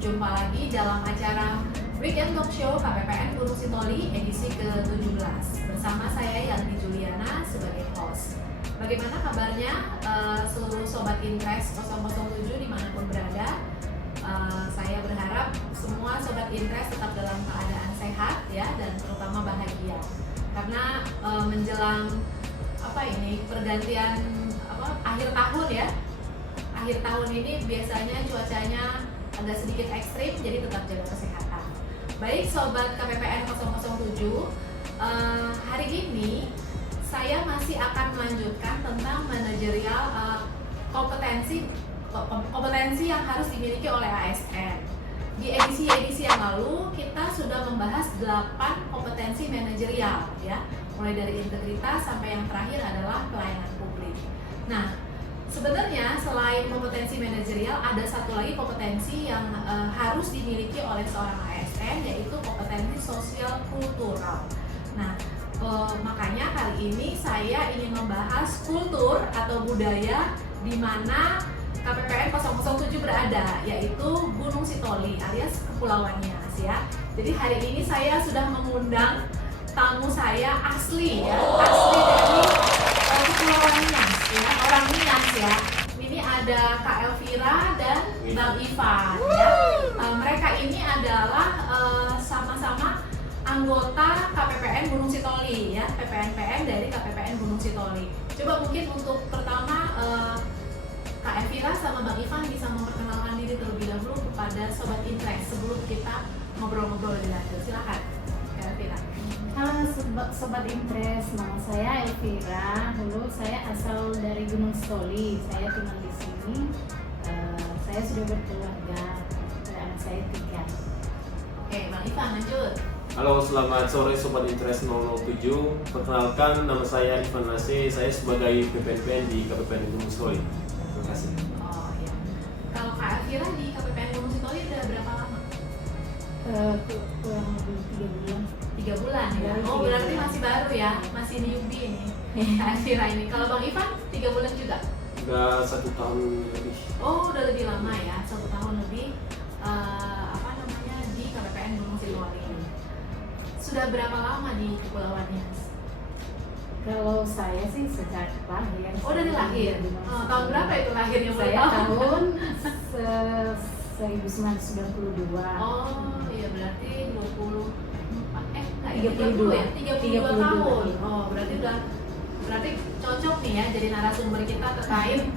Jumpa lagi dalam acara Weekend Talk Show KPPN Gunung Sitoli edisi ke-17 bersama saya Yanti Juliana sebagai host. Bagaimana kabarnya seluruh Sobat Interest 007 dimanapun berada? Saya berharap semua Sobat Interest tetap dalam keadaan sehat ya, dan terutama bahagia. Karena menjelang pergantian akhir tahun ya. Akhir tahun ini biasanya cuacanya agak sedikit ekstrim, jadi tetap jaga kesehatan. Baik Sobat KPPN 007, hari ini saya masih akan melanjutkan tentang manajerial kompetensi yang harus dimiliki oleh ASN. Di edisi yang lalu kita sudah membahas 8 kompetensi manajerial ya, mulai dari integritas sampai yang terakhir adalah pelayanan publik. Nah, sebenarnya selain kompetensi manajerial ada satu lagi kompetensi yang harus dimiliki oleh seorang ASN, yaitu kompetensi sosial kultural. Nah, makanya kali ini saya ingin membahas kultur atau budaya di mana KPPN 007 berada, yaitu Gunung Sitoli alias Kepulauan Nias ya. Jadi hari ini saya sudah mengundang tamu saya asli dari Kepulauan Nias ya, orang Nias ya. Ini ada Kak Elvira dan Bang Ivan ya. Mereka ini adalah sama-sama anggota KPPN Gunung Sitoli ya, PPNPM dari KPPN Gunung Sitoli. Coba mungkin untuk pertama Kak Elvira sama Bang Ivan bisa memperkenalkan diri terlebih dahulu kepada Sobat Interest sebelum kita ngobrol-ngobrol lebih lanjut. Silakan Kak Elvira. Halo Sobat Interest, nama saya Elvira. Dulu saya asal dari Gunung Sitoli, saya tinggal di sini. Saya sudah berkeluarga, anak saya 3. Oke, Bang Ivan lanjut. Halo, selamat sore Sobat Interest 007. Perkenalkan, nama saya Ivan Nase. Saya sebagai PPNPN di KPPN Gunung Sitoli. Terima kasih. Oh iya. Kalau Kak Elvira di KPPN Gunung Sitoli udah berapa lama? Kurang lebih 3 bulan. 3 bulan ya? Baru Oh 3 berarti bulan. masih baru ya? Masih newbie ini Kak Elvira ini. Kalau Bang Ivan 3 bulan juga? Udah 1 tahun lebih. Oh udah lebih lama ya, 1 tahun lebih di KPPN Gunung Sitoli ini. Sudah berapa lama di Kepulauan Nias? Kalau saya sih sejak lahir. Oh dari lahir? Tahun berapa itu lahirnya? Saya tahun 1992. Oh iya berarti 32 ya? 32 tahun. tahun. Oh berarti cocok nih ya jadi narasumber kita terkait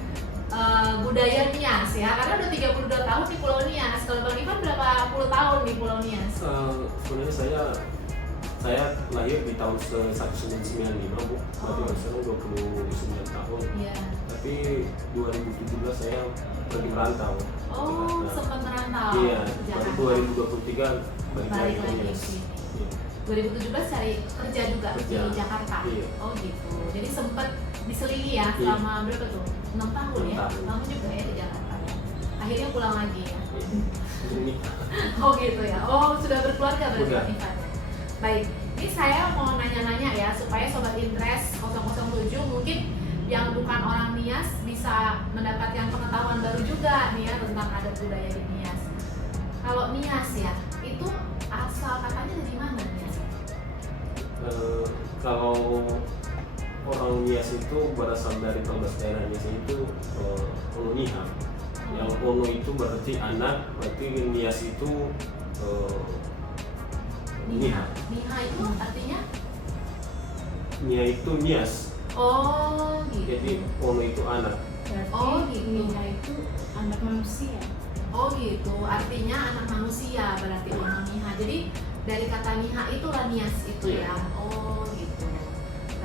budaya Nias ya, karena udah 32 tahun di Pulau Nias. Kalau Bang Ivan berapa puluh tahun di Pulau Nias? Sebenarnya saya lahir di tahun 1995 Bu, berarti sekarang 29 tahun. Iya. Tapi 2017 saya pergi merantau. Oh, sempat merantau. Iya, ke baru Jakarta. 2023 balik Balik lagi ke lagi Nias. ke sini. Iya. 2017 cari kerja juga Kerja. di Jakarta. Iya. Oh gitu. Jadi sempat diselingi ya Iya. selama berapa tuh? 6 tahun 6 ya. tahun. Lama juga ya di Jakarta ya. Akhirnya pulang lagi ya. Ini Oh gitu ya. Oh sudah berkeluarga berarti Sudah. Bang Ivan ya. Baik. Ini saya mau nanya-nanya ya supaya Sobat Interest 007 mungkin yang bukan orang Nias bisa mendapatkan pengetahuan baru juga nih ya tentang adat budaya di Nias. Kalau Nias ya, itu asal katanya dari mana Nias? kalau orang Nias itu berasal dari 12 daerah Nias itu Ono Niha. Yang Ono itu berarti anak, berarti Nias itu Niha. Niha itu artinya? Niha itu Nias. Oh gitu. Jadi Ono itu anak. Berarti Oh, gitu. Nia itu anak manusia. Oh gitu, artinya anak manusia berarti Ono Niha. Jadi dari kata Niha itulah Nias itu Iya. ya. Oh gitu.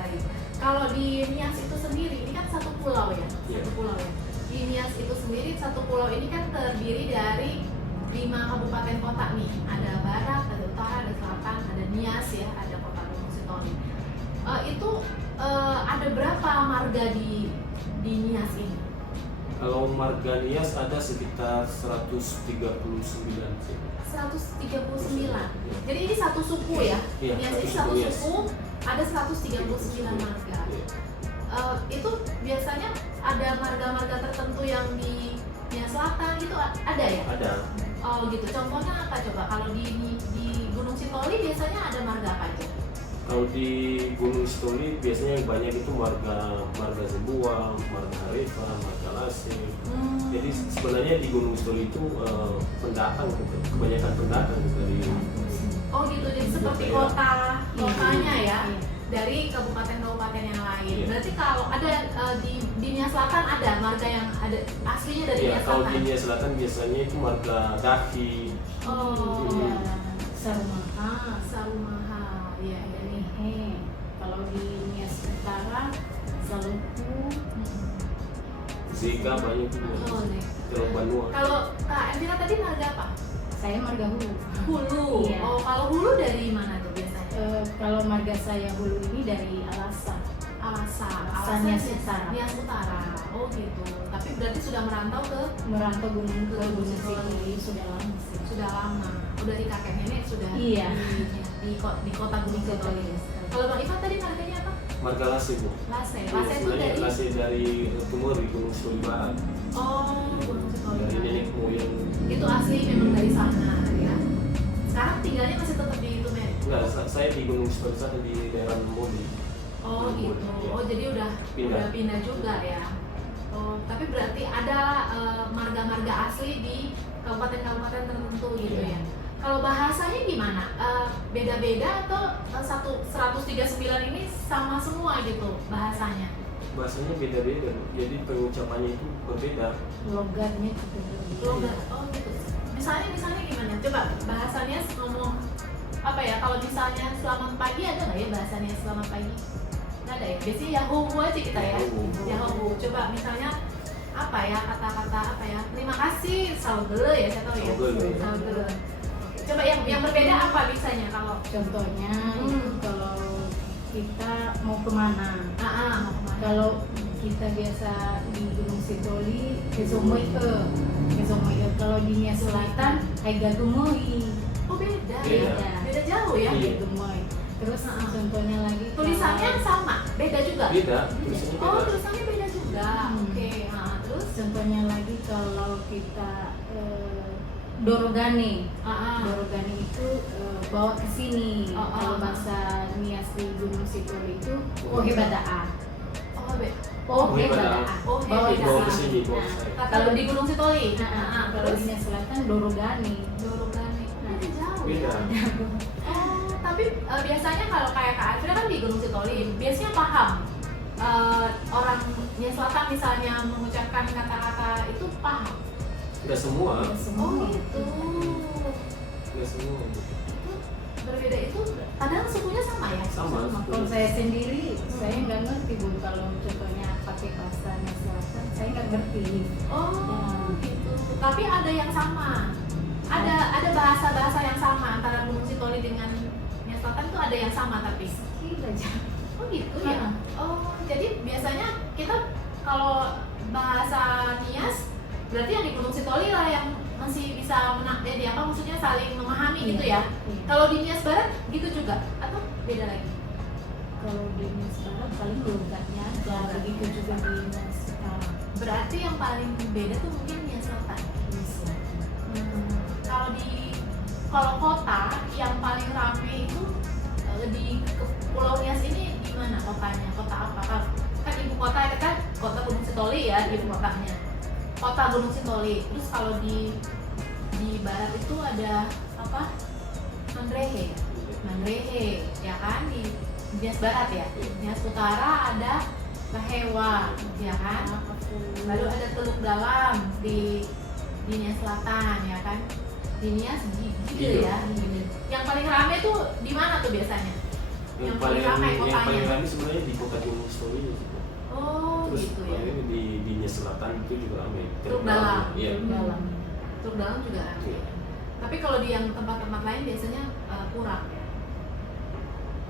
Baik. Kalau di Nias itu sendiri, ini kan satu pulau ya, Iya. satu pulau ya. Di Nias itu sendiri satu pulau ini kan terdiri dari 5 kabupaten kota nih. Ada barat, ada utara, ada selatan, ada Nias ya, ada kota Gunung Sitoli. Itu ada berapa marga di Nias ini? Kalau marga Nias ada sekitar 139 sih. 139. Jadi ini satu suku ya? Iya, Nias ini satu satu suku Nias. suku, ada 139 marga. Iya. Itu biasanya ada marga-marga tertentu yang di Nias Selatan gitu ada ya? Ada. Oh gitu. Contohnya apa coba? Kalau di Gunung Sitoli biasanya ada marga apa aja? Kalau di Gunung Sitoli biasanya yang banyak itu marga Sebuah, marga Harifa, marga Lasih. Jadi sebenarnya di Gunung Sitoli itu pendatang, kebanyakan pendatang dari. Oh gitu. Jadi seperti Iya. kotanya ya. Iya. Dari kabupaten-kabupaten yang lain. Iya. Berarti kalau ada di Nia Selatan ada marga yang ada aslinya dari Nia Ya, kalau di Selatan. Nia Selatan biasanya itu marga Daki. Oh, Ada Sarumaha, Sarumaha. Iya, iya. Nihe. Kalau di Nias Utara, Saluku. Zika banyak juga. Oh, nih. Teluk Banua. Kalau Kak Elvira tadi marga apa? Saya marga Hulu. Hulu. Iya. Oh, kalau Hulu dari mana tuh biasanya? Kalau marga saya Hulu ini dari Alasa. Alasa. Nias Utara. Nias Utara. Oh gitu. Tapi berarti sudah merantau ke Merantau gunung ke Gunung Gunung Sitoli. Sitoli sudah lama sih. sudah lama. Udah dari kakek nenek sudah Iya. di kota Gunung Sitoli. Kalau Bang Ivan tadi marganya apa? Marga Lasih, Bu. Lase. Iya, Lase itu sebenarnya dari Lasih dari timur di Gunung Sitoli Barat. Oh, Gunung Sitoli. Dari nenek moyang. Itu asli memang dari sana ya. Sekarang tinggalnya masih tetap di itu, Men? Enggak, saya di Gunung Sitoli sana di daerah Modi. Oh gitu. Iya. Oh jadi udah pindah juga ya. Oh tapi berarti ada marga-marga asli di kabupaten-kabupaten tertentu gitu Iya. ya. Kalau bahasanya gimana? Beda-beda atau 139 ini sama semua gitu bahasanya? Bahasanya beda-beda, jadi pengucapannya itu berbeda. Logatnya juga berbeda. Logat. Oh gitu. Misalnya gimana? Coba bahasanya ngomong apa ya? Kalau misalnya selamat pagi ada nggak ya bahasanya selamat pagi? Nggak ada ya. Biasanya Yahoo aja kita ya. Yahoo. Coba misalnya apa ya kata-kata apa ya? Terima kasih, saudara ya saya tahu ya. Saudara. Coba yang berbeda apa biasanya kalau Contohnya itu kalau kita mau kemana? mau kemana? Kalau kita biasa di Gunung Sitoli, Kesomoike. Kalau di Nia Selatan, Haiga Gumoi. Oh beda. Beda. Beda jauh ya. Iya. Gumoi. Terus contohnya lagi Tulisannya sama, beda juga. Beda, tulisannya Oh, beda. tulisannya beda juga. Hmm. Oke, terus contohnya lagi kalau kita Dorogane. ah. Dorogane itu bawa ke sini. Oh, Kalau oh. bahasa Nias di Gunung Sitoli itu Ohebadaa. Oh, Ohebadaa. Oh, Bawa Hebadaa. Bawa ke sini, bawa Nah, ke saya. Kalau di Gunung Sitoli. kalau di Nias Selatan Dorogane. Dorogane. Beda jauh. Beda. Ya? Oh, tapi biasanya kalau kayak Kak Alfira kan di Gunung Sitoli, biasanya paham. Orang Nia Selatan misalnya mengucapkan kata-kata itu paham. Enggak semua, Oh gitu. enggak semua. Itu berbeda itu, padahal sukunya sama ya? Sama. Kalau saya sendiri, saya nggak ngerti Bu. Kalau contohnya pakai bahasa Nias Selatan, saya nggak ngerti. Oh gitu. Tapi ada yang sama. Ada bahasa-bahasa yang sama antara Gunung Sitoli dengan Nia Selatan itu ada yang sama tapi. Gila aja. Oh gitu ya. Oh jadi biasanya kita kalau bahasa Nias berarti yang di Gunung Sitoli lah yang masih bisa jadi apa maksudnya saling memahami gitu ya. Iya. Kalau di Nias Barat gitu juga atau beda lagi? Kalau di Nias Barat paling logatnya aja, begitu juga di Nias Utara. Berarti yang paling beda tuh mungkin Nias Selatan. Kalau kota yang paling ramai itu di Pulau Nias ini di mana kotanya? Kota apa? Kan ibu kota kan kota Gunung Sitoli ya ibu kotanya. Kota Gunung Sitoli. Terus kalau di barat itu ada apa? Mangrehe. Mangrehe ya kan di Nias Barat ya. Nias Utara ada Bahewa ya kan. Lalu ada Teluk Dalam di Nias Selatan ya kan. Di Nias Gide ya. Yang paling ramai tuh di mana tuh biasanya? Yang paling ramai yang kotanya. paling ramai sebenarnya di kota Gunung Sitoli. Oh Terus gitu ya. paling di Nias Selatan itu juga ramai. Teluk Dalam. Iya. Teluk Dalam. Teluk Dalam juga ramai. Iya. Tapi kalau di yang tempat-tempat lain biasanya kurang ya.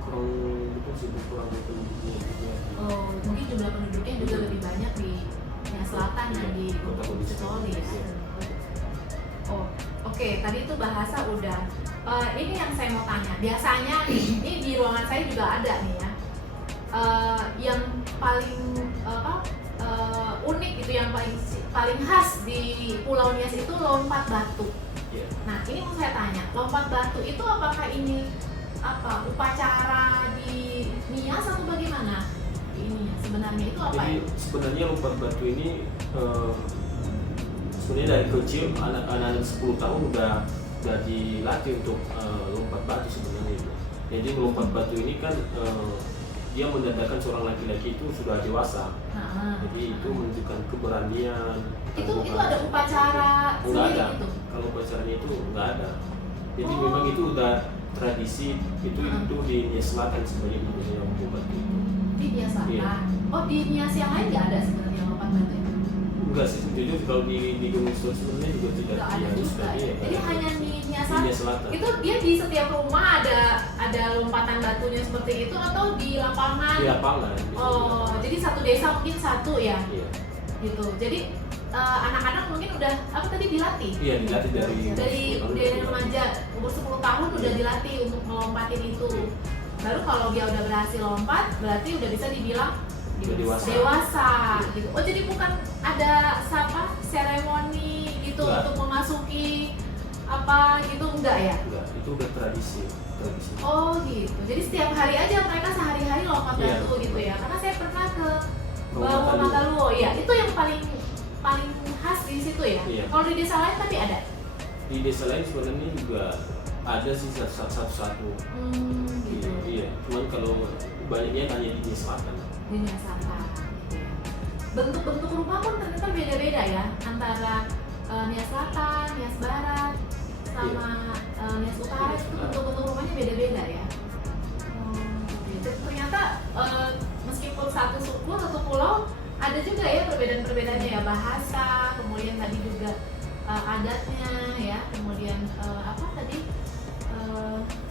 Kurang itu sih kurang penduduknya juga. Oh, mungkin jumlah penduduknya juga lebih banyak di Nias Selatan dan di Kota Gunung Sitoli ya. Iya. Oh, oke. Tadi itu bahasa udah. Ini yang saya mau tanya. Biasanya ini di ruangan saya juga ada nih ya. Yang paling unik gitu, yang paling khas di Pulau Nias itu lompat batu. Iya. lompat batu itu apakah ini apa upacara di Nias atau bagaimana? Ini sebenarnya itu apa Jadi ya? sebenarnya lompat batu ini sebenarnya dari kecil anak-anak 10 tahun udah dilatih untuk lompat batu sebenarnya itu. Jadi melompat batu ini kan dia menandakan seorang laki-laki itu sudah dewasa. Nah, Jadi itu menunjukkan keberanian. itu ada upacara Enggak sendiri ada. itu. Kalau upacaranya itu enggak ada. Jadi Oh. memang itu udah tradisi itu di Nias Selatan sebenarnya itu lompat batu itu. Di Nias Selatan. Iya. Oh, di Nias yang lain nggak ada sebenarnya lompat batu itu. Enggak sih, jujur kalau di Gunung Stori sebenarnya juga tidak Nggak ada juga. iya, Ya. Jadi ada. hanya di Nias Di Nias Selatan. Itu dia di setiap rumah ada lompatan batunya seperti itu atau di lapangan? Di lapangan. Bisa di Oh, lapangan. jadi satu desa mungkin satu ya, Iya. gitu. Jadi anak-anak mungkin udah apa tadi dilatih? Iya, dilatih dari Dari dilatih. remaja umur 10 tahun udah dilatih untuk melompatin itu. Baru kalau dia udah berhasil lompat, berarti udah bisa dibilang Udah dewasa. dewasa gitu. Oh, jadi bukan ada seremoni gitu Enggak. untuk memasuki apa gitu, enggak ya? Enggak, itu udah tradisi. Oh gitu. Jadi setiap hari aja mereka sehari-hari lompat Iya. batu gitu ya. Karena saya pernah ke Rombongan Mataluo ya. Itu yang paling khas di situ ya. Iya. Kalau di desa lain tapi ada. Di desa lain sebenarnya juga ada sih satu-satu. Gitu. Iya, cuman kalau banyaknya hanya di Nias Selatan. Di Nias Selatan. Gitu ya. Bentuk-bentuk rumah pun ternyata beda-beda ya antara Nias Selatan, Nias Barat, sama Nias Utara itu bentuk-bentuk rumahnya beda-beda ya. Gitu. Ternyata meskipun satu suku, satu pulau, ada juga ya perbedaan-perbedaannya ya, bahasa, kemudian tadi juga adatnya ya, kemudian apa tadi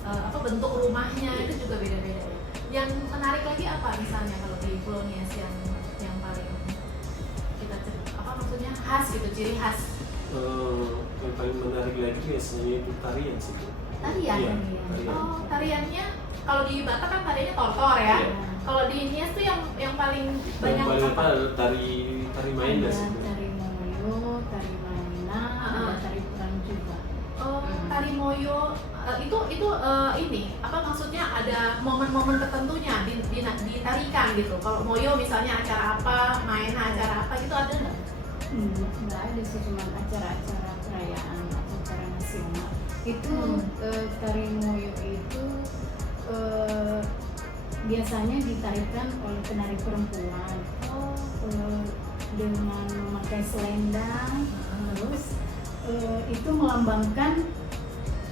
apa bentuk rumahnya itu juga beda-beda ya. Yang menarik lagi apa misalnya kalau di Pulau Nias yang paling kita apa maksudnya khas gitu, ciri khas Yang paling menarik lagi biasanya itu tarian sih. tarian. Iya, tarian. Oh, tariannya kalau di Batak kan tariannya tortor ya. Iya. Kalau di Nias tuh yang paling Yang banyak paling apa? apa tari main Ada sih. tari moyo, tari maina, ada tari perang juga. Oh, tari moyo itu ini apa maksudnya ada momen-momen tertentunya ditarikan gitu. Kalau moyo misalnya acara apa, main acara apa gitu ada nggak? Nggak ada sih, cuma acara-acara perayaan atau acara nasional. Itu tari moyo itu biasanya ditarikan oleh penari perempuan dengan memakai selendang, terus itu melambangkan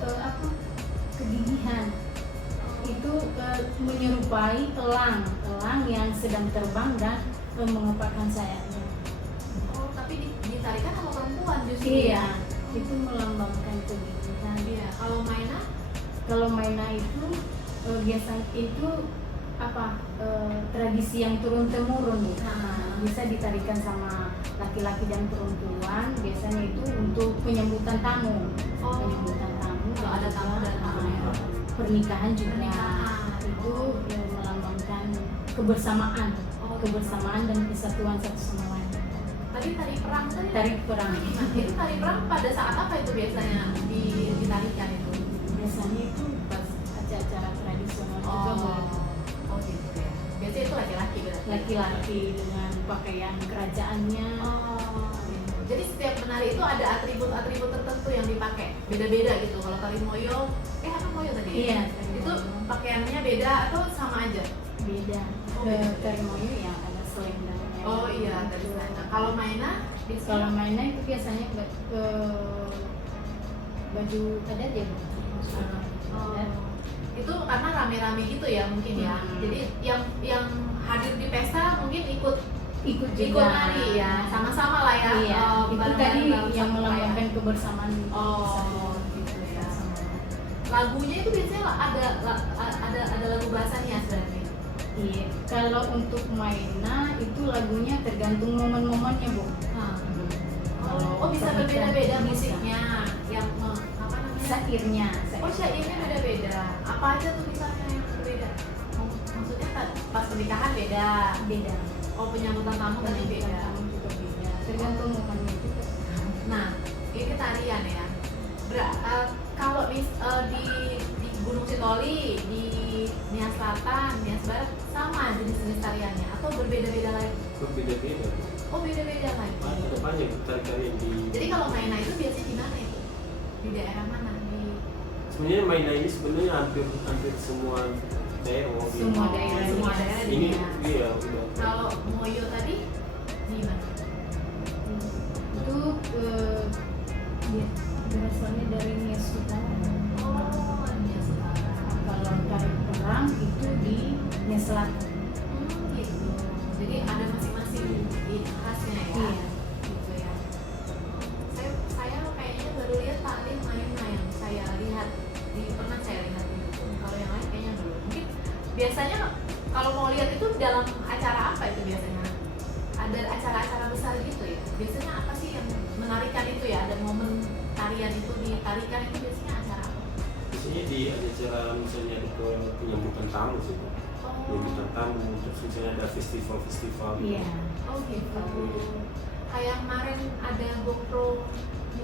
apa kegigihan. Itu menyerupai elang yang sedang terbang dan mengepakkan sayapnya. Oh, tapi ditarikan sama perempuan justru. Iya, itu melambangkan kegigihan. Iya. Kalau mainan? Kalau maina itu biasanya itu apa tradisi yang turun temurun. Bisa ditarikan sama laki-laki dan perempuan. Biasanya itu untuk penyambutan tamu. Oh. Penyambutan tamu. Kalau ada tamu datang ya. Pernikahan juga. Pernikahan. Itu melambangkan kebersamaan, Oh. kebersamaan dan kesatuan satu sama lain. Tadi tari perang tadi. Tari perang. Nah, itu tari perang pada saat apa itu biasanya ditarikan itu? Biasanya itu pas acara-acara tradisional juga boleh. Oh gitu ya. Biasanya itu laki-laki berarti. Laki-laki dengan pakaian kerajaannya. Oh, gitu. Jadi setiap menari itu ada atribut-atribut tertentu yang dipakai. Beda-beda gitu. Kalau tari moyo, apa moyo tadi? Iya. Itu pakaiannya beda atau sama aja? Beda. Oh, beda. Tari moyo yang ada selendangnya. Oh iya, tadi selendang. Kalau mainan biasanya Kalau mainnya itu biasanya baju adat ya. Oh, itu karena rame-rame gitu ya mungkin ya. Jadi yang hadir di pesta mungkin ikut Ikut nari ya, sama-sama lah ya. Iya. Itu Bareng-bareng tadi dalam yang satu melambangkan perayaan. kebersamaan. Oh, gitu ya. Lagunya itu biasanya ada lagu bahasanya sebenarnya. Iya. Kalau untuk maina itu lagunya tergantung momen-momennya, Bu. Oh, bisa berbeda-beda Bisa. musiknya. Yang apa namanya? Syairnya. Oh, syairnya beda-beda. Apa aja tuh misalnya yang berbeda? Maksudnya pas pernikahan beda. Beda. Oh, penyambutan tamu tadi beda. Kamu juga beda. Tergantung momennya juga. Nah, ini tarian ya. Kalau Selatan, Nias Barat sama jenis-jenis tariannya atau berbeda-beda lagi? Berbeda-beda. Oh beda-beda lagi. Ada banyak tarian di. Jadi kalau Maina itu biasanya di mana itu? Di daerah mana? Sebenarnya Maina ini sebenarnya hampir semua daerah. Semua daerah. Semua daerah di Ini Nias. iya udah. Kalau Moyo tadi di mana? Itu dia berasalnya dari Nias Utara. Oh, Nias Utara. Kalau tari perang itu di Nias Selatan. Gitu. Jadi ada masing-masing di khasnya ya. Iya. Gitu ya. Saya kayaknya baru lihat tadi Maina yang saya lihat pernah saya lihat di YouTube. Kalau yang lain kayaknya belum. Mungkin biasanya kalau mau lihat itu dalam acara apa itu biasanya? Ada acara-acara besar gitu ya. Biasanya apa sih yang menarikan itu ya? Ada momen tarian itu ditarikan itu biasanya acara apa? Biasanya di acara misalnya ada penyambutan tamu sih. Penyambutan tamu, terus misalnya ada festival-festival. Iya. Oh gitu. Kayak kemarin ada GoPro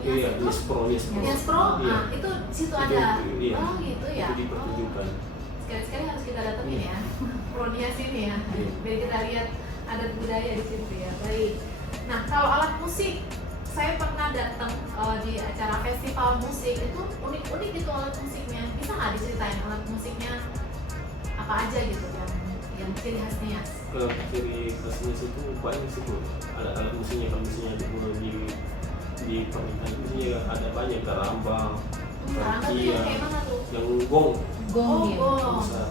Iya, itu. Nias Pro. Nias Pro, Iya. nah itu situ Itu, ada. iya. Oh gitu ya. Itu dipertunjukkan. Sekali-sekali harus kita datengin ya. Pro Nias ini ya. Iya. Biar kita lihat adat budaya di situ ya. Baik. Nah kalau alat musik, saya pernah datang di acara festival musik itu unik-unik gitu alat musiknya. Bisa nggak diceritain alat musiknya apa aja gitu yang ciri khas Nias? Ciri khasnya itu banyak sih tuh. Ada alat musiknya kalau misalnya di pernikahan misalnya ada banyak garambang, Karangga tuh yang kayak mana tuh? yang gong Gong Oh, dia. gong. besar.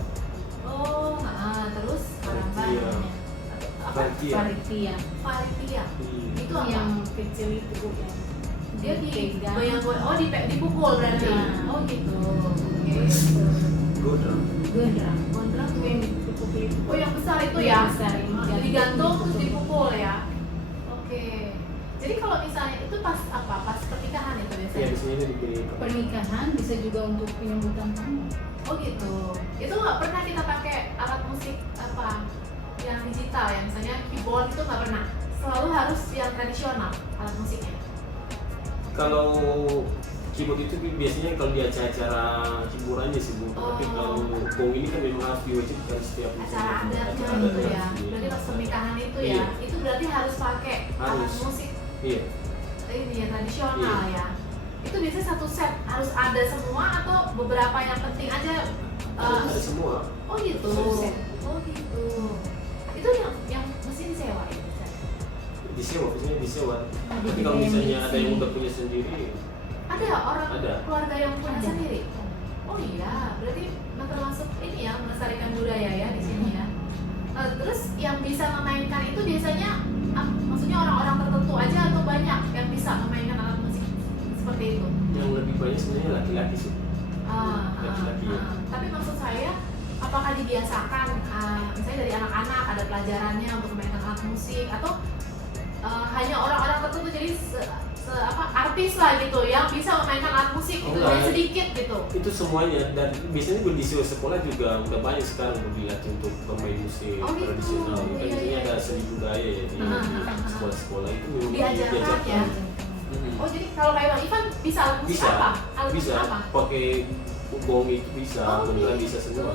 Oh, terus karamba Iya. namanya. Apa? Faritia. Paritia. Paritia. Iya. Itu apa? Yang kecil itu yang Dia dipegang. goyang-goyang. Oh, dipukul berarti. Nah. Oh, gitu. Oke. Godram. Gondrang. Gondrang Itu tuh yang dipukul. Oh, yang besar itu Yang ya? besar ini Oh, digantung terus dipukul ya. Oke. Jadi kalau misalnya itu pas apa? Pas pernikahan itu Ya biasanya? di sini itu diberi Pernikahan bisa juga untuk penyambutan tamu. Oh gitu. Itu nggak pernah kita pakai alat musik apa yang digital ya, misalnya keyboard itu nggak pernah. Selalu harus yang tradisional alat musiknya. Kalau keyboard itu biasanya kalau di acara-acara hiburannya sih Bu. Tapi Oh. kalau gong ini kan memang harus diwajibkan setiap Acara adatnya acara gitu adat ya. harus Berarti pas pernikahan itu ya, Iya. itu berarti harus pakai alat Harus. musik Iya. ini ya tradisional ya. Itu biasanya satu set harus ada semua atau beberapa yang penting aja? Ada semua. Oh gitu. Satu set. Oh gitu. Itu yang mesti disewa ya biasanya? Disewa, biasanya disewa. Ada Tapi juga kalau yang misalnya ada yang mixing. udah punya sendiri, Ada orang Ada. keluarga yang punya Ada. sendiri. Oh iya, berarti termasuk ini ya melestarikan budaya ya di sini ya. Terus yang bisa memainkan itu biasanya maksudnya orang-orang tertentu aja atau banyak yang bisa memainkan alat musik seperti itu? yang lebih banyak sebenarnya laki-laki sih. Laki-laki ya. Tapi maksud saya apakah dibiasakan misalnya dari anak-anak ada pelajarannya untuk memainkan alat musik atau hanya orang-orang tertentu jadi artis lah gitu yang bisa memainkan alat musik gitu Enggak. yang sedikit gitu. Itu semuanya dan biasanya di sekolah juga udah banyak sekarang dilatih untuk pemain musik Oh, gitu. tradisional. Kan Iya, biasanya iya. ada seni budaya ya di sekolah-sekolah itu memang Diajarkan ya. Oh jadi kalau kayak Bang Ivan bisa alat musik Bisa, apa? Alat musik bisa apa? pakai gong itu bisa, gondang bisa semua.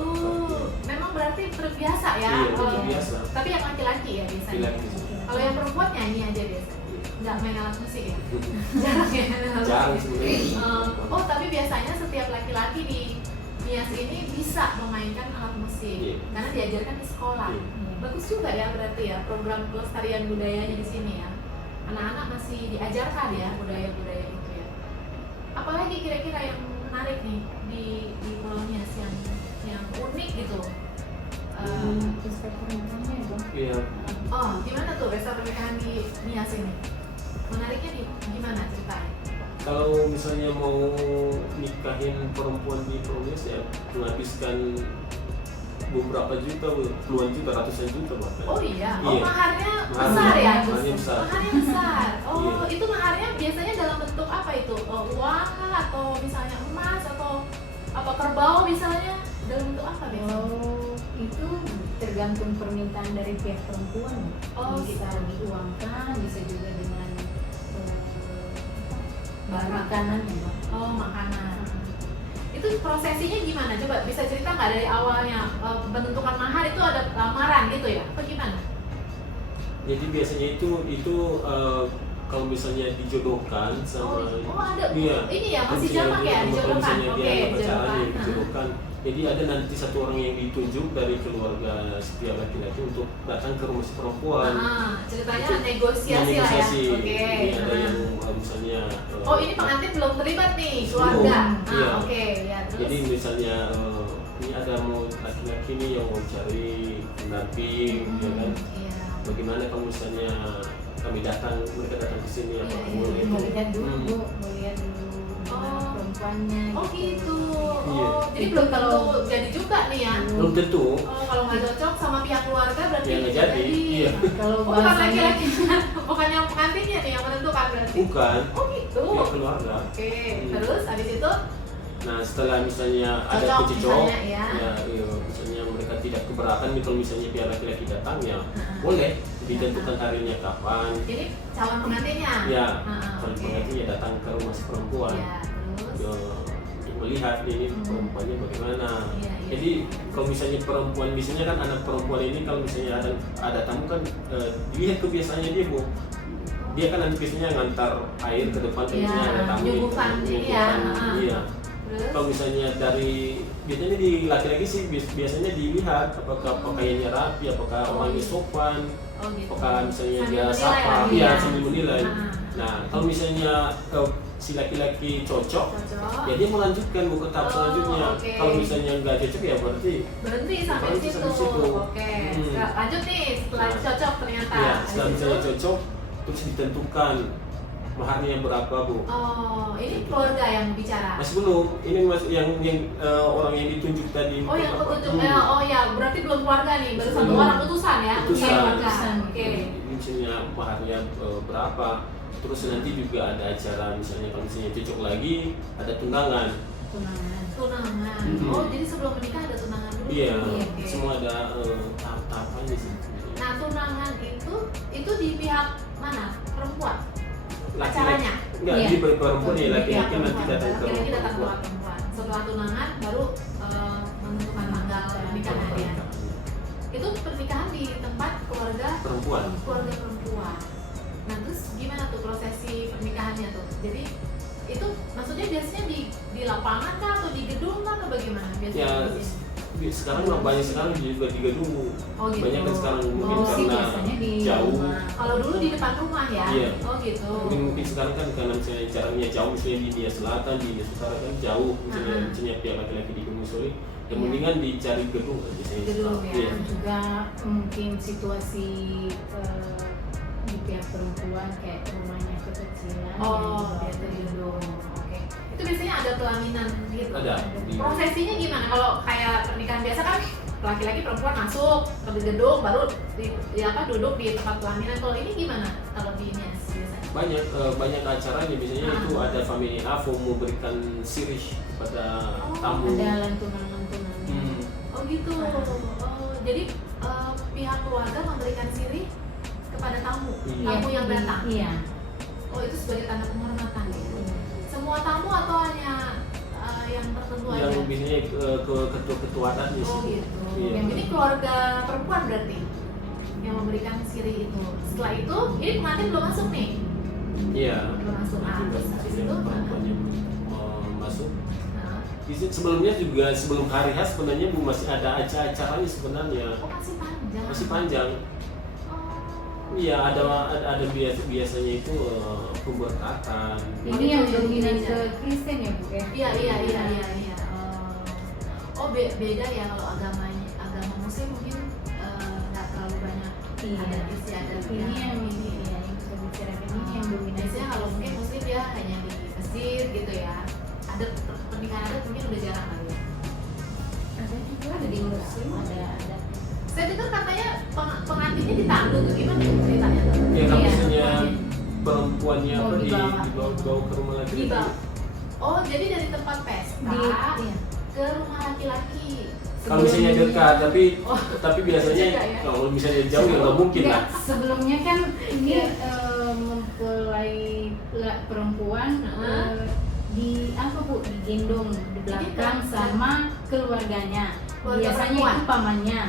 Memang berarti terbiasa ya. Iya, kalau- terbiasa. Tapi yang laki-laki ya biasanya. Laki-laki. Kalau yang perempuan nyanyi aja biasa. Nggak main alat musik ya? Jarang ya main alat Jarang musik. sebenarnya. Oh tapi biasanya setiap laki-laki di Nias ini bisa memainkan alat musik Iya. karena diajarkan di sekolah. Iya. Bagus juga ya berarti ya program pelestarian budayanya di sini ya. Anak-anak masih diajarkan ya budaya-budaya itu ya. Apalagi kira-kira yang menarik nih di Pulau Nias yang unik gitu. Pesta pernikahannya ya Bang. Iya. Oh gimana tuh pesta pernikahan di Nias ini? Menariknya gimana ceritanya? Kalau misalnya mau nikahin perempuan di Provinsi ya menghabiskan beberapa juta, puluhan juta, ratusan juta bahkan. Oh iya, oh Iya. maharnya Mahar- besar ya? maharnya besar. Maharnya besar. Oh Iya. itu maharnya biasanya dalam bentuk apa itu? Uang kah? Atau misalnya emas atau apa kerbau misalnya? Dalam bentuk apa biasanya? Kalau itu tergantung permintaan dari pihak perempuan. Oh, Bisa gitu. diuangkan, bisa juga dengan Barang. makanan ya Bang. Oh makanan. Itu prosesinya gimana? Coba bisa cerita nggak dari awalnya penentukan mahar itu ada lamaran gitu ya? Apa gimana? Jadi biasanya itu kalau misalnya dijodohkan sama ada iya, ini ya masih misalnya jamak ya kalau dijodohkan. misalnya Oke, dia pacaran dijodohkan. ya dijodohkan. Jadi ada nanti satu orang yang ditunjuk dari keluarga setiap laki-laki untuk datang ke rumah si perempuan. Ceritanya negosiasi lah ya. Oke. Jadi ada yang misalnya Oh, ini pengantin belum terlibat nih keluarga. Iya. Oke, ya terus. Jadi misalnya ini ada mau laki-laki nih yang mau cari pendamping, ya kan? Iya. Bagaimana kalau misalnya mereka datang ke sini apa Iya, itu? Mau lihat dulu Bu, mau lihat dulu gimana perempuannya. Oh gitu. Iya. Jadi Itu belum tentu kalau- jadi juga nih ya. Belum tentu. Oh, kalau nggak cocok sama pihak keluarga berarti Ya, nggak nggak jadi. Iya. Kalau Oh, bukan bahasanya laki-laki, bukan yang pengantinnya nih yang menentukan berarti. Bukan. Oh gitu. Pihak keluarga. Oke, terus habis itu Nah setelah misalnya ada Cocok kecocok, misalnya, ya. iya, misalnya mereka tidak keberatan nih kalau misalnya pihak laki-laki datang ya Heeh. boleh ditentukan harinya kapan. ini calon pengantinnya. Ya, Heeh, kalau oke. pengantinnya datang ke rumah si perempuan. Iya, terus. Ya, untuk melihat ini perempuannya bagaimana. Iya, iya. Jadi kalau misalnya perempuan biasanya kan anak perempuan ini kalau misalnya ada tamu kan dilihat kebiasaannya dia Bu. Dia kan nanti biasanya ngantar air ke depan kalau Iya, misalnya ada tamu. nyuguhkan ini ya, heeh. Iya. Terus? Kalau misalnya biasanya di laki-laki sih biasanya dilihat apakah pakaiannya rapi, apakah orangnya sopan, Oh gitu. apakah misalnya Sambil dia menilai sapa, lagi ya ya. sambil menilai. Heeh. Nah kalau misalnya si laki-laki cocok, Cocok. ya dia melanjutkan ke tahap Oh, selanjutnya. oke. Kalau misalnya nggak cocok ya berarti Berhenti sampai Berhenti situ. sampai situ. Oke. Hmm. Lanjut nih setelah Nah. cocok ternyata. ya Habis setelah itu- misalnya cocok terus ditentukan maharnya berapa Bu. Oh, ini keluarga yang bicara. Masih belum, ini masih yang orang yang ditunjuk tadi. Oh, yang petunjuk. Hmm. Oh ya, berarti belum keluarga nih, baru satu Belum. orang utusan ya. Utusan. Iya, keluarga. Utusan. Oke. Misalnya maharnya berapa, terus nanti juga ada acara misalnya kalau misalnya cocok lagi ada tunangan. tunangan. Tunangan. Mhm. Oh, jadi sebelum menikah ada tunangan dulu. Iya, Oke. semua ada tahap-tahapannya sih. Nah, tunangan itu di pihak mana? Perempuan. Laki-laki- Acaranya? Enggak, Iya. di perempuan ya Di pihak laki-laki nanti perempuan. datang ke Laki-laki rumah datang ke rumah perempuan. perempuan. Setelah tunangan baru menentukan tanggal pernikahan ya. Itu pernikahan di tempat keluarga Perempuan. perempuan. Nah, terus gimana tuh prosesi pernikahannya tuh? Jadi itu maksudnya biasanya di lapangan kah atau di gedung kah atau bagaimana biasanya? Ya, prosesinya? sekarang mah banyak sekarang juga di gedung. Oh, gitu. Banyak kan sekarang mungkin Oh, sih karena biasanya di jauh. rumah. Kalau dulu di depan rumah ya? Iya. Oh gitu. Mungkin sekarang kan karena misalnya jaraknya jauh, misalnya di India Selatan, di India Utara kan jauh, misalnya pihak laki-laki di Gunung Soli, yang Iya. mendingan dicari gedung aja biasanya. Gedung, ya. Iya. Dan juga mungkin situasi di pihak perempuan kayak rumahnya kekecilan. Oh, ya, itu gedung. Oke. Itu biasanya ada pelaminan gitu. Ada. Prosesinya gimana? Kalau kayak pernikahan biasa kan laki-laki perempuan masuk ke gedung baru duduk di tempat pelaminan. Kalau ini gimana? Kalau di ini biasanya? Banyak acaranya biasanya itu ada family AFO memberikan sirih kepada tamu. Ada lantunan-lantunan. Hmm. Oh gitu. Oh, jadi pihak keluarga memberikan sirih kepada tamu, Iya. tamu yang datang. Iya. Oh, itu sebagai tanda penghormatan ya. Semua tamu atau hanya yang tertentu aja? Yang biasanya ke ketua adatnya Oh sih. gitu. Iya. Yang ini keluarga perempuan berarti yang memberikan sirih itu. Setelah itu, ini pengantin belum masuk nih. Iya. Belum masuk. Nanti Terus habis itu perempuannya masuk. nah, Sebelumnya juga sebelum hari H sebenarnya Bu masih ada acaranya sebenarnya. oh masih panjang. Masih panjang. Oh. Iya, ada biasanya itu pemberkatan. Ini yang dominan ke Kristen ya Bu ya? Iya. Beda ya kalau agama Muslim mungkin nggak terlalu banyak Iya. adat istiadat. Ini yang kita bicarakan ini yang dominan. Biasanya kalau mungkin Muslim ya hanya di masjid gitu ya. Ada pernikahan adat mungkin udah jarang kali ya. Ada juga ada di Muslim ada. Saya dengar katanya pengantinnya ditandu tuh, gimana tuh ceritanya tuh? Ya kalau Iya, misalnya pengantin. perempuannya Mau apa dibawa. dibawa ke rumah laki-laki. Dibawa. Oh, jadi dari tempat pesta Iya. ke rumah laki-laki. Kalau misalnya dekat, Oh. tapi biasanya Juga ya. kalau misalnya jauh ya nggak mungkin lah. Sebelumnya kan ini Iya. mempelai perempuan Heeh. di apa Bu, digendong di belakang sama keluarganya. Keluarga Biasanya perempuan. itu pamannya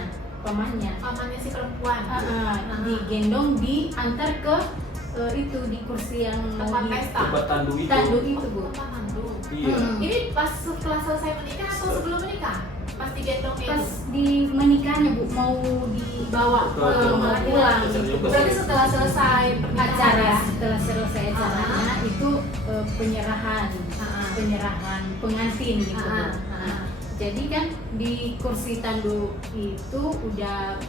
Pamannya si perempuan. digendong diantar ke itu di kursi yang Tempat di pesta. Tempat tandu itu. tandu itu Bu. Tempat mandu. Iya. Ini pas setelah selesai menikah atau sebelum menikah? Pas digendongnya Pas itu? di menikahnya Bu, mau dibawa Ke pulang. Berarti setelah selesai pernikahan Acara ya? setelah selesai acaranya itu penyerahan pengantin gitu Bu. Nah, jadi kan di kursi tandu itu udah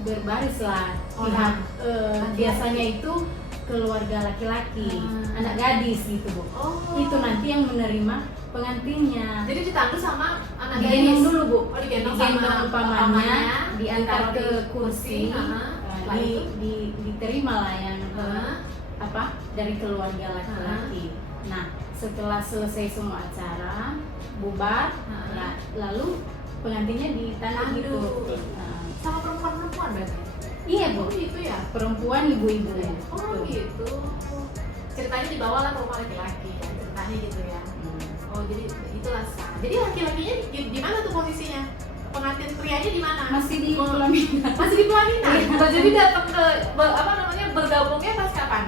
berbaris lah pihak biasanya itu keluarga laki-laki, anak gadis gitu Bu. Oh. Itu nanti yang menerima pengantinnya. Jadi ditandu sama anak Digendong gadis dulu Bu, Oh, digendong digendong sama pamannya, diantar ditaruh ke di kursi, Setelah itu? diterima lah yang Hah? apa dari keluarga laki-laki. Nah setelah selesai semua acara bubar, nah, lalu pengantinnya ditandu gitu. Nah, sama perempuan-perempuan berarti? iya Bu, Oh gitu ya? perempuan ibu-ibu. Oh gitu. Ceritanya dibawalah perempuan laki-laki kan, ceritanya gitu ya. Oh jadi itulah sah. Jadi laki-lakinya di mana tuh posisinya? Pengantin prianya di mana? Masih di pelaminan. Masih di pelaminan. Oh, jadi datang ke apa namanya bergabungnya pas kapan?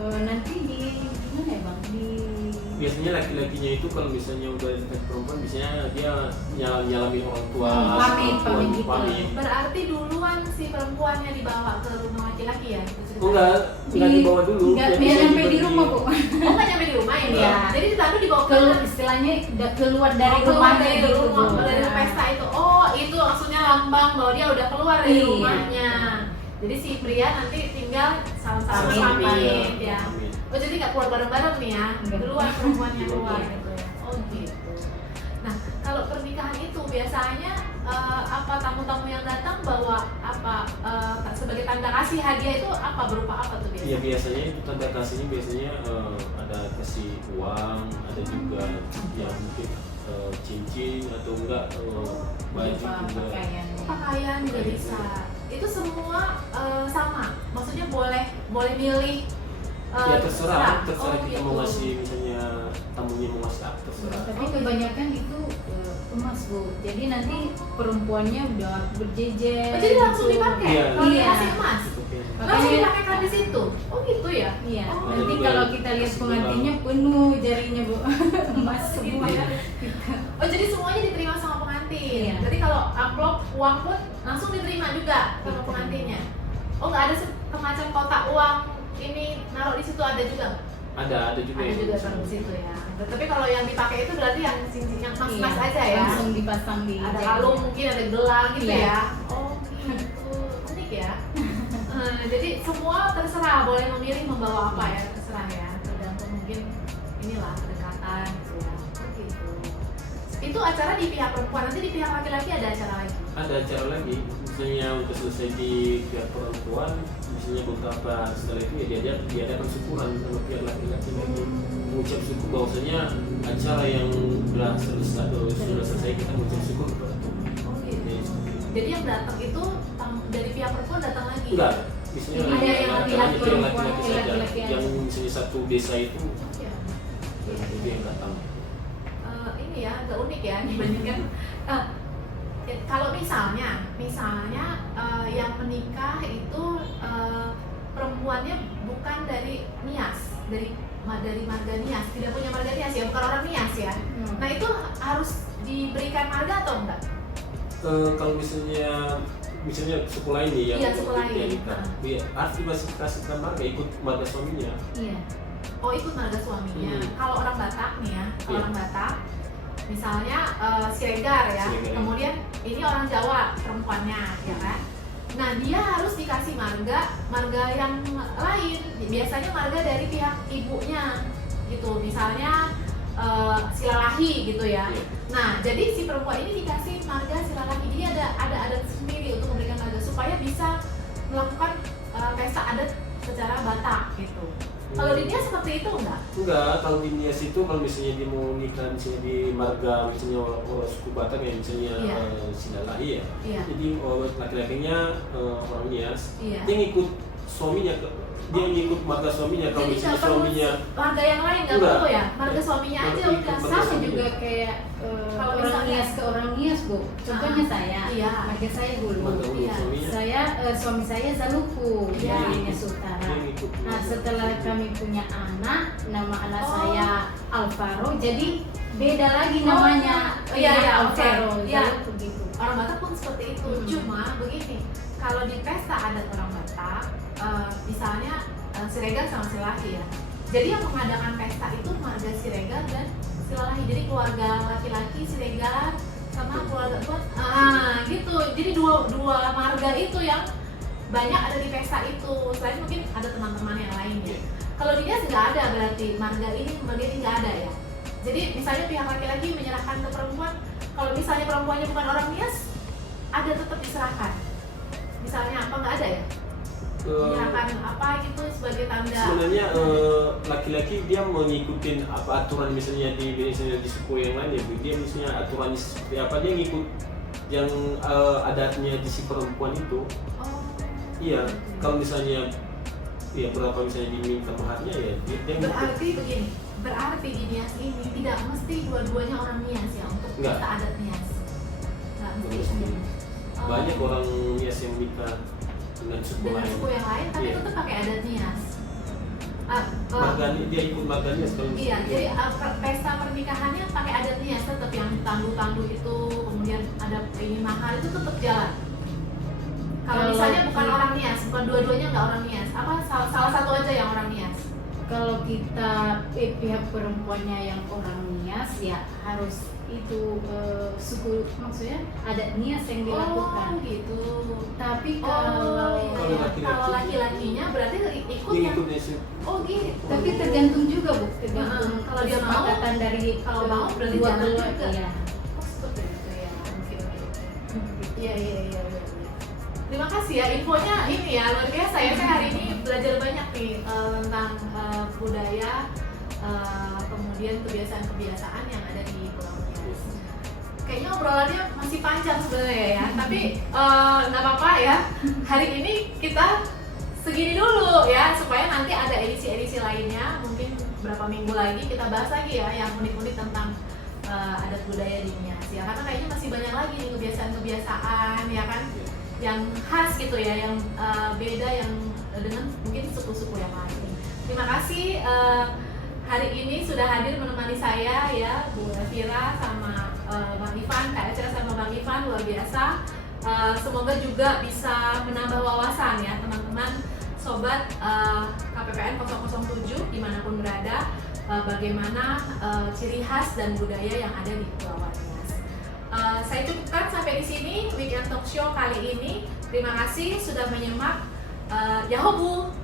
Nanti di mana ya Bang? Di Biasanya laki-lakinya itu kalau misalnya udah dekat perempuan biasanya dia nyalamin orang tua, pamit gitu. Berarti duluan si perempuannya dibawa ke rumah laki-laki ya? Itu ceritanya? Enggak dibawa dulu. Enggak, Jadi dia nyampe dibagi. di rumah Bu. Oh nggak nyampe di rumah ini Iya. ya? Jadi ditandu dibawa ke Istilahnya udah keluar dari keluar rumahnya dari gitu rumah, Bu. dari pesta itu. Oh itu maksudnya lambang bahwa dia udah keluar dari Iya. rumahnya. Jadi si pria nanti tinggal sama-sama Pamit, pamit iya, ya. pamit. Oh jadi nggak keluar bareng-bareng nih ya? Enggak. Duluan perempuannya Iya. keluar gitu ya? Oh gitu. Nah kalau pernikahan itu biasanya apa tamu-tamu yang datang bawa apa sebagai tanda kasih hadiah itu apa berupa apa tuh Iya biasanya? biasanya itu tanda kasihnya biasanya ada kasih uang, ada juga yang mungkin cincin atau enggak baju juga. Pakaian juga bisa. Itu semua sama. Maksudnya boleh milih. Ya terserah Oh, kita mau gitu. ngasih misalnya tamunya mau ngasih apa terserah. Tapi kebanyakan itu emas Bu. Jadi nanti perempuannya udah berjejer. Oh, jadi langsung gitu. dipakai? Iya. Kalau Iya. dikasih emas? Gitu kan. Langsung dipakai kardus itu? Oh gitu ya? Iya. Oh, Nanti ada juga kalau yang kita lihat kasih pengantinnya penuh jarinya Bu. Emas gitu semua. ya? Oh jadi semuanya diterima sama pengantin? Iya. Jadi kalau amplop uang pun langsung diterima juga sama pengantinnya? Oh nggak ada semacam kotak uang ini naruh di situ ada juga? Ada juga Ada yang juga bisa. taruh di situ ya. Tapi kalau yang dipakai itu berarti yang cincin yang emas-emas Iya. aja ya? Langsung dipasang di Ada jari. kalung mungkin ada gelang gitu Iya. ya? Oh gitu, unik ya. Jadi semua terserah boleh memilih membawa apa ya terserah ya tergantung mungkin inilah kedekatan gitu ya. Oh gitu. Itu acara di pihak perempuan, nanti di pihak laki-laki ada acara lagi. Ada acara lagi misalnya udah selesai di pihak perempuan misalnya beberapa setelah itu ya diadakan syukuran sama pihak laki-laki lagi mengucap syukur bahwasanya acara yang sudah selesai kita mengucap syukur kepada Tuhan. Oh gitu. Jadi seperti itu. Jadi yang datang itu dari pihak perempuan datang lagi. Enggak, misalnya Ada yang laki-laki itu yang perempuan, laki-laki saja laki-laki aja. yang misalnya satu desa itu Ya. itu yang datang. Ini ya agak unik ya dibandingkan kalau misalnya yang menikah itu perempuannya bukan dari Nias, dari marga Nias, tidak punya marga Nias ya, bukan orang Nias ya. Nah itu harus diberikan marga atau enggak? Kalau misalnya suku lain nih yang Iya, suku lain. yang nikah, harus dikasihkan marga ikut marga suaminya. Iya. Oh ikut marga suaminya. Kalau orang Batak nih ya, Iya. orang Batak misalnya Siregar ya, Siregar. kemudian ini orang Jawa perempuannya ya kan. Nah dia harus dikasih marga yang lain, biasanya marga dari pihak ibunya gitu, misalnya Silalahi gitu ya. Iya. Nah jadi si perempuan ini dikasih marga Silalahi, jadi ada adat sendiri untuk memberikan marga supaya bisa melakukan pesta adat secara Batak gitu. Kalau di dia seperti itu enggak? Enggak, kalau di Nias itu kalau misalnya dia mau nikah misalnya di marga misalnya orang suku Batak ya misalnya Iya. Silalahi ya. Iya. Jadi laki-lakinya orang Nias, Iya. dia ngikut suaminya dia ngikut marga suaminya. Kalau Jadi misalnya nggak perlu suaminya marga yang lain nggak Enggak. perlu ya, marga suaminya aja Marga udah. ikut Sama suaminya. juga kayak Kalau orang misalnya- Nias ke orang Nias, Bu. Contohnya saya, Iya. marga saya dulu. marga ulu Iya. suaminya Saya suami saya Zaluku Iya. dari Nias Utara. dia ngikut. Nah, setelah kami punya anak, nama anak Oh. saya Alvaro, jadi beda lagi Oh. namanya. Iya, iya, oke. Alvaro, Iya. Zaluku gitu. Orang Batak pun seperti itu. Cuma begini, kalau di pesta adat orang Batak, misalnya Siregar sama Silalahi ya. Jadi yang mengadakan pesta itu marga Siregar dan Silalahi. Jadi keluarga laki-laki Siregar sama keluarga perempuan, gitu. Jadi dua marga itu yang banyak ada di pesta itu. Selain mungkin ada teman-teman yang lain ya. Kalau di Nias nggak ada, berarti marga ini nggak ada ya. Jadi misalnya pihak laki-laki menyerahkan ke perempuan, kalau misalnya perempuannya bukan orang Nias, ada tetap diserahkan. Misalnya apa nggak ada ya? Menyerahkan apa gitu sebagai tanda. Sebenarnya laki-laki dia mengikuti apa aturan misalnya misalnya di suku yang lain ya, dia misalnya aturannya seperti apa, dia ngikut yang adatnya di si perempuan itu. Oh. Iya, kalau misalnya ya berapa misalnya diminta maharnya ya dia ngikut. Berarti begini, berarti di Nias ini tidak mesti dua-duanya orang Nias ya untuk Nggak. pesta adat Nias. Nggak Nggak mesti. mesti. Oh. Banyak orang Nias yang nikah dengan suku Dengan lain. suku yang lain, tapi Iya. tetap pakai adat Nias. Margani dia ikut marga Nias kalau Iya, misalnya. jadi pesta pernikahannya pakai adat Nias tetap yang tandu-tandu itu, kemudian ada ini mahar itu tetap jalan. Kalau Kalau- misalnya bukan orang Nias, bukan dua-duanya nggak orang Nias, apa salah satu aja yang orang Nias. Kalau kita pihak perempuannya yang orang Nias, ya harus itu suku, maksudnya adat Nias yang dilakukan. Oh gitu. Tapi Oh kalau iya, Kalau iya. laki-laki- Kalau laki-lakinya berarti ikut Dia yang ngikut Nias. oh gitu. tapi tergantung juga, Bu, tergantung Kalau dia mau, kesepakatan dari kalau mau berarti dua jalan keluarga. juga. Iya. Oh, seperti itu ya. Oke. Iya. Terima kasih ya infonya ini ya luar biasa ya. Saya hari ini belajar banyak nih tentang budaya, kemudian kebiasaan-kebiasaan yang ada di Pulau Nias. Kayaknya obrolannya masih panjang sebenarnya ya, tapi nggak apa-apa ya. Hari ini kita segini dulu ya, supaya nanti ada edisi-edisi lainnya. Mungkin berapa minggu lagi kita bahas lagi ya yang unik-unik tentang adat budaya di Nias ya, karena kayaknya masih banyak lagi nih kebiasaan-kebiasaan ya kan, yang khas gitu ya, yang beda yang dengan mungkin suku-suku yang lain. Terima kasih hari ini sudah hadir menemani saya ya, Bu Elvira sama Bang Ivan, Kak Eca sama Bang Ivan, luar biasa. Semoga juga bisa menambah wawasan ya teman-teman sobat KPPN 007 dimanapun berada, bagaimana ciri khas dan budaya yang ada di Pulau Nias. Saya cukupkan sampai di sini Weekend Talk Show kali ini. Terima kasih sudah menyimak. Yahobu.